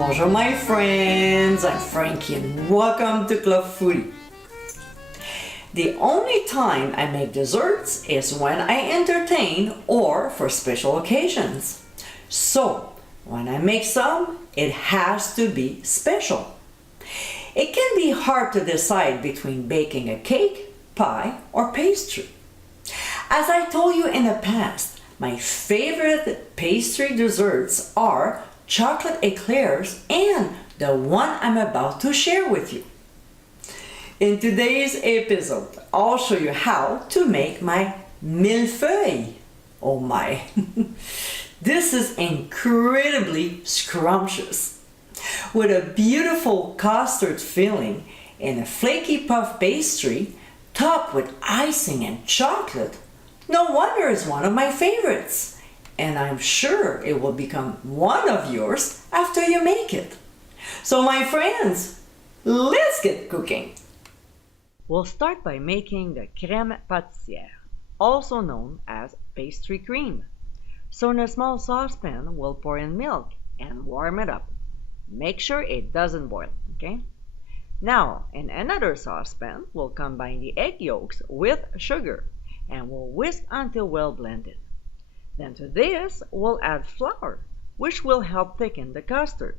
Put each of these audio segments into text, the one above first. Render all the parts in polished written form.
Bonjour my friends, I'm Frankie and welcome to Club Foodie. The only time I make desserts is when I entertain or for special occasions. So, when I make some, it has to be special. It can be hard to decide between baking a cake, pie, or pastry. As I told you in the past, my favorite pastry desserts are chocolate eclairs and the one I'm about to share with you. In today's episode, I'll show you how to make my Mille-Feuille. Oh my! This is incredibly scrumptious. With a beautiful custard filling and a flaky puff pastry topped with icing and chocolate, no wonder it's one of my favorites. And I'm sure it will become one of yours after you make it. So my friends, let's get cooking. We'll start by making the crème pâtissière, also known as pastry cream. So in a small saucepan, we'll pour in milk and warm it up. Make sure it doesn't boil, okay? Now, in another saucepan, we'll combine the egg yolks with sugar and we'll whisk until well blended. Then to this, we'll add flour, which will help thicken the custard.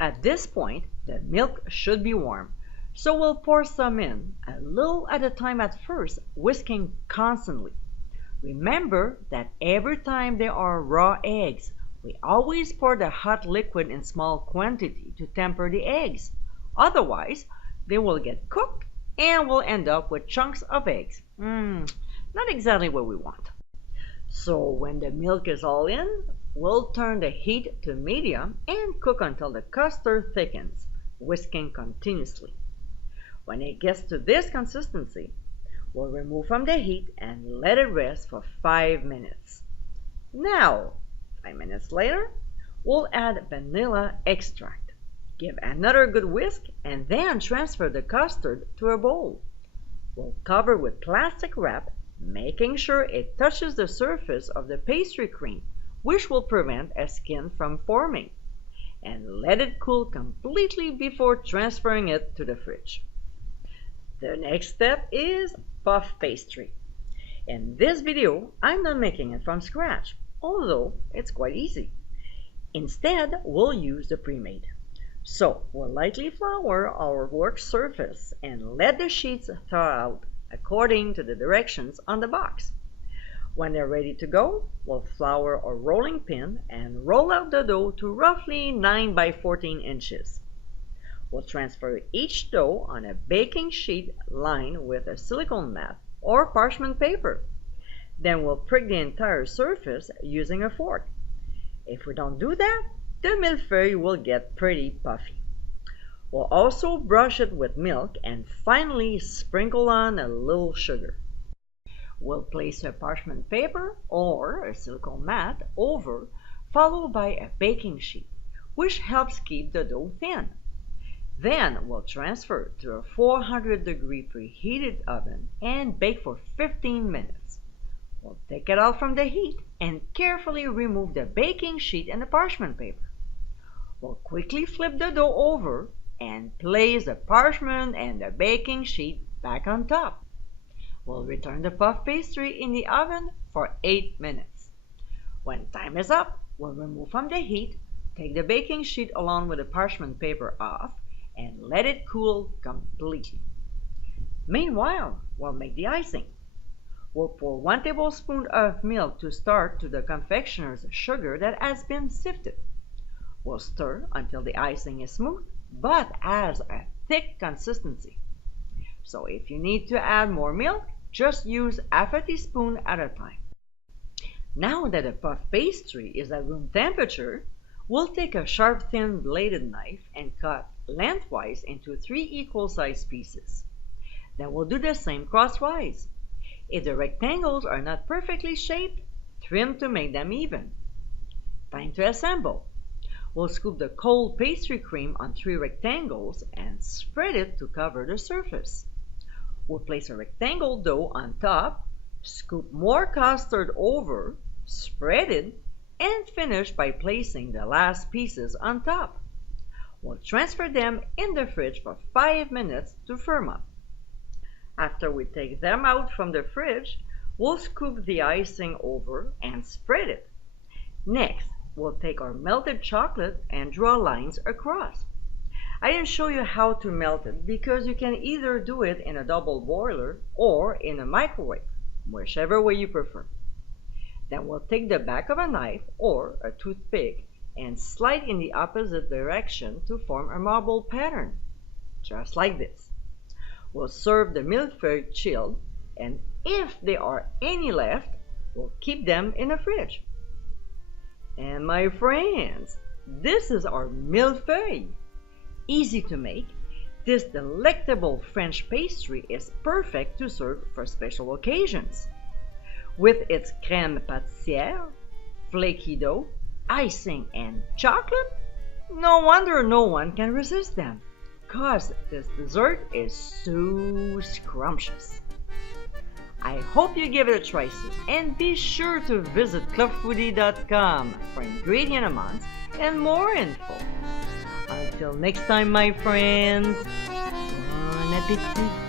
At this point, the milk should be warm, so we'll pour some in, a little at a time at first, whisking constantly. Remember that every time there are raw eggs, we always pour the hot liquid in small quantity to temper the eggs. Otherwise, they will get cooked and we'll end up with chunks of eggs. Not exactly what we want. So when the milk is all in, we'll turn the heat to medium and cook until the custard thickens, whisking continuously. When it gets to this consistency, we'll remove from the heat and let it rest for 5 minutes. Now, 5 minutes later, we'll add vanilla extract. Give another good whisk and then transfer the custard to a bowl. We'll cover with plastic wrap, making sure it touches the surface of the pastry cream, which will prevent a skin from forming. And let it cool completely before transferring it to the fridge. The next step is puff pastry. In this video, I'm not making it from scratch, although it's quite easy. Instead, we'll use the pre-made. So, we'll lightly flour our work surface and let the sheets thaw out according to the directions on the box. When they're ready to go, we'll flour a rolling pin and roll out the dough to roughly 9 by 14 inches. We'll transfer each dough on a baking sheet lined with a silicone mat or parchment paper. Then we'll prick the entire surface using a fork. If we don't do that, the mille-feuille will get pretty puffy. We'll also brush it with milk and finally sprinkle on a little sugar. We'll place a parchment paper or a silicone mat over, followed by a baking sheet, which helps keep the dough thin. Then we'll transfer to a 400-degree preheated oven and bake for 15 minutes. We'll take it out from the heat and carefully remove the baking sheet and the parchment paper. We'll quickly flip the dough over and place the parchment and the baking sheet back on top. We'll return the puff pastry in the oven for 8 minutes. When time is up, we'll remove from the heat, take the baking sheet along with the parchment paper off, and let it cool completely. Meanwhile, we'll make the icing. We'll pour 1 tablespoon of milk to start to the confectioner's sugar that has been sifted. We'll stir until the icing is smooth, but has a thick consistency. So if you need to add more milk, just use half a teaspoon at a time. Now that the puff pastry is at room temperature, we'll take a sharp thin bladed knife and cut lengthwise into 3 equal-sized pieces. Then we'll do the same crosswise. If the rectangles are not perfectly shaped, trim to make them even. Time to assemble. We'll scoop the cold pastry cream on 3 rectangles and spread it to cover the surface. We'll place a rectangle dough on top, scoop more custard over, spread it, and finish by placing the last pieces on top. We'll transfer them in the fridge for 5 minutes to firm up. After we take them out from the fridge, we'll scoop the icing over and spread it. Next, we'll take our melted chocolate and draw lines across. I didn't show you how to melt it because you can either do it in a double boiler or in a microwave, whichever way you prefer. Then we'll take the back of a knife or a toothpick and slide in the opposite direction to form a marble pattern, just like this. We'll serve the mille-feuille chilled, and if there are any left, we'll keep them in the fridge. And my friends, this is our mille-feuille. Easy to make, this delectable French pastry is perfect to serve for special occasions. With its crème pâtissière, flaky dough, icing, and chocolate, no wonder no one can resist them, cause this dessert is so scrumptious. I hope you give it a try soon, and be sure to visit clubfoodie.com for ingredient amounts and more info. Until next time, my friends, bon appétit!